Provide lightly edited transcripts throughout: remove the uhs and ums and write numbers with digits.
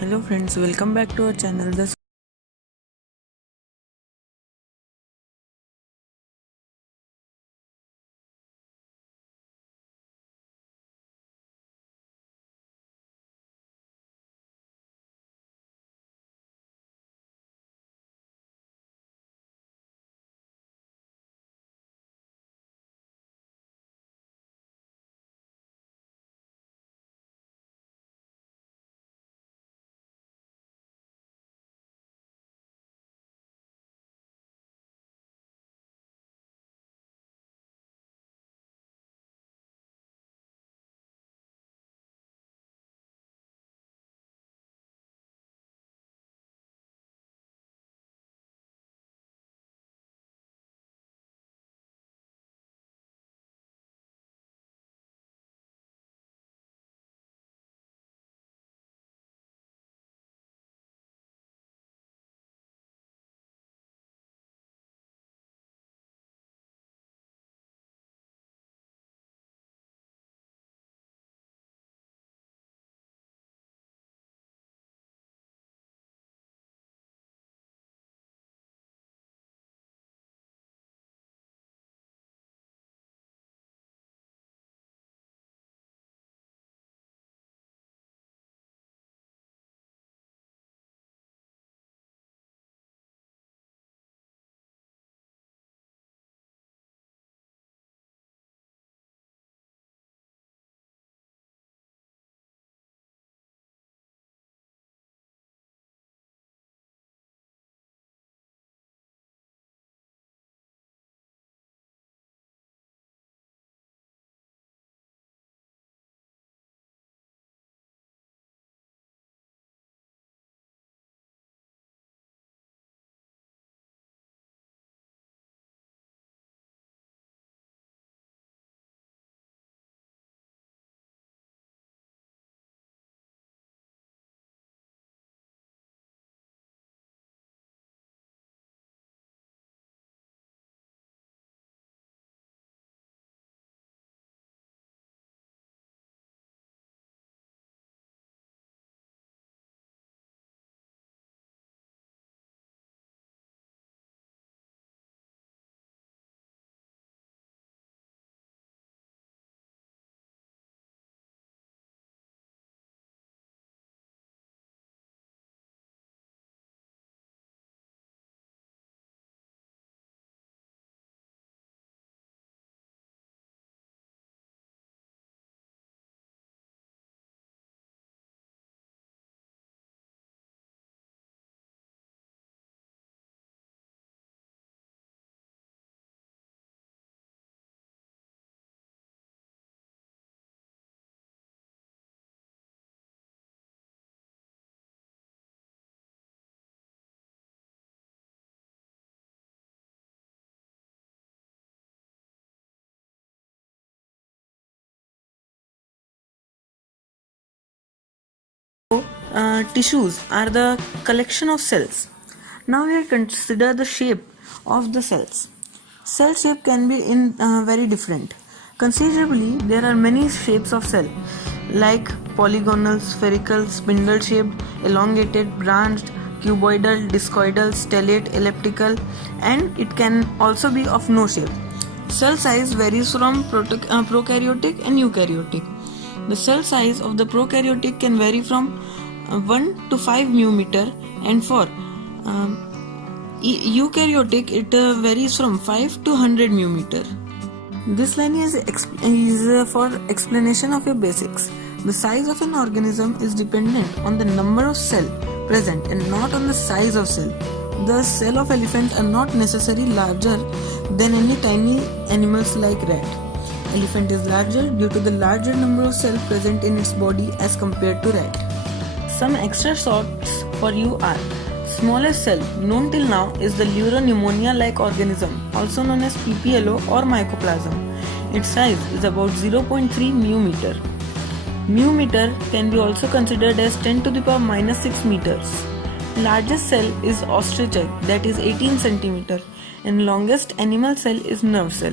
Hello friends, welcome back to our channel. Tissues are the collection of cells. Now we consider the shape of the cells. Cell shape can be very different. Considerably, there are many shapes of cell, like polygonal, spherical, spindle-shaped, elongated, branched, cuboidal, discoidal, stellate, elliptical, and it can also be of no shape. Cell size varies from prokaryotic and eukaryotic. The cell size of the prokaryotic can vary from 1 to 5 μm, and for eukaryotic it varies from 5 to 100 μm. This line is for explanation of your basics. The size of an organism is dependent on the number of cells present and not on the size of cell. The cell of elephant are not necessarily larger than any tiny animals like rat. Elephant is larger due to the larger number of cells present in its body as compared to rat. Some extra thoughts for you are: smallest cell known till now is the pneumonia-like organism, also known as PPLO or mycoplasm. Its size is about 0.3 μm. Μm can be also considered as 10 to the power minus 6 meters. Largest cell is ostrich egg, that is 18 cm, and longest animal cell is nerve cell.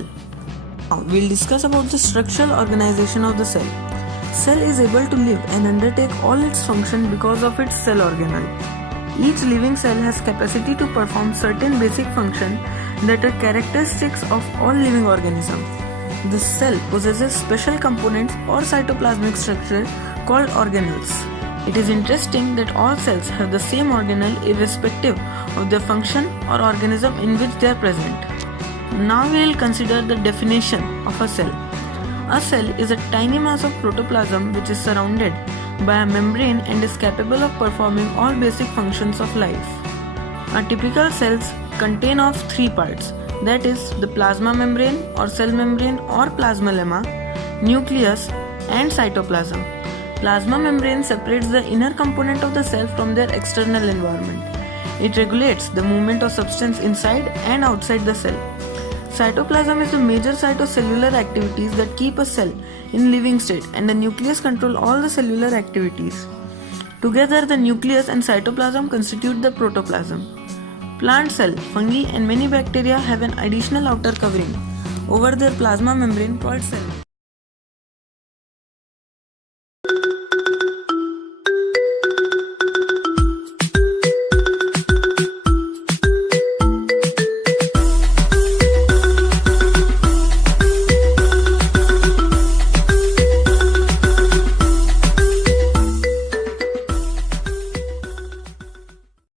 Now we'll discuss about the structural organization of the cell. Cell is able to live and undertake all its function because of its cell organelle. Each living cell has capacity to perform certain basic functions that are characteristics of all living organisms. The cell possesses special components or cytoplasmic structure called organelles. It is interesting that all cells have the same organelle irrespective of their function or organism in which they are present. Now we will consider the definition of a cell. A cell is a tiny mass of protoplasm which is surrounded by a membrane and is capable of performing all basic functions of life. A typical cells contain of three parts, that is the plasma membrane or cell membrane or plasmalemma, nucleus and cytoplasm. Plasma membrane separates the inner component of the cell from their external environment. It regulates the movement of substance inside and outside the cell. Cytoplasm is the major site of cellular activities that keep a cell in living state, and the nucleus control all the cellular activities. Together, the nucleus and cytoplasm constitute the protoplasm. Plant cell, fungi and many bacteria have an additional outer covering over their plasma membrane called cell.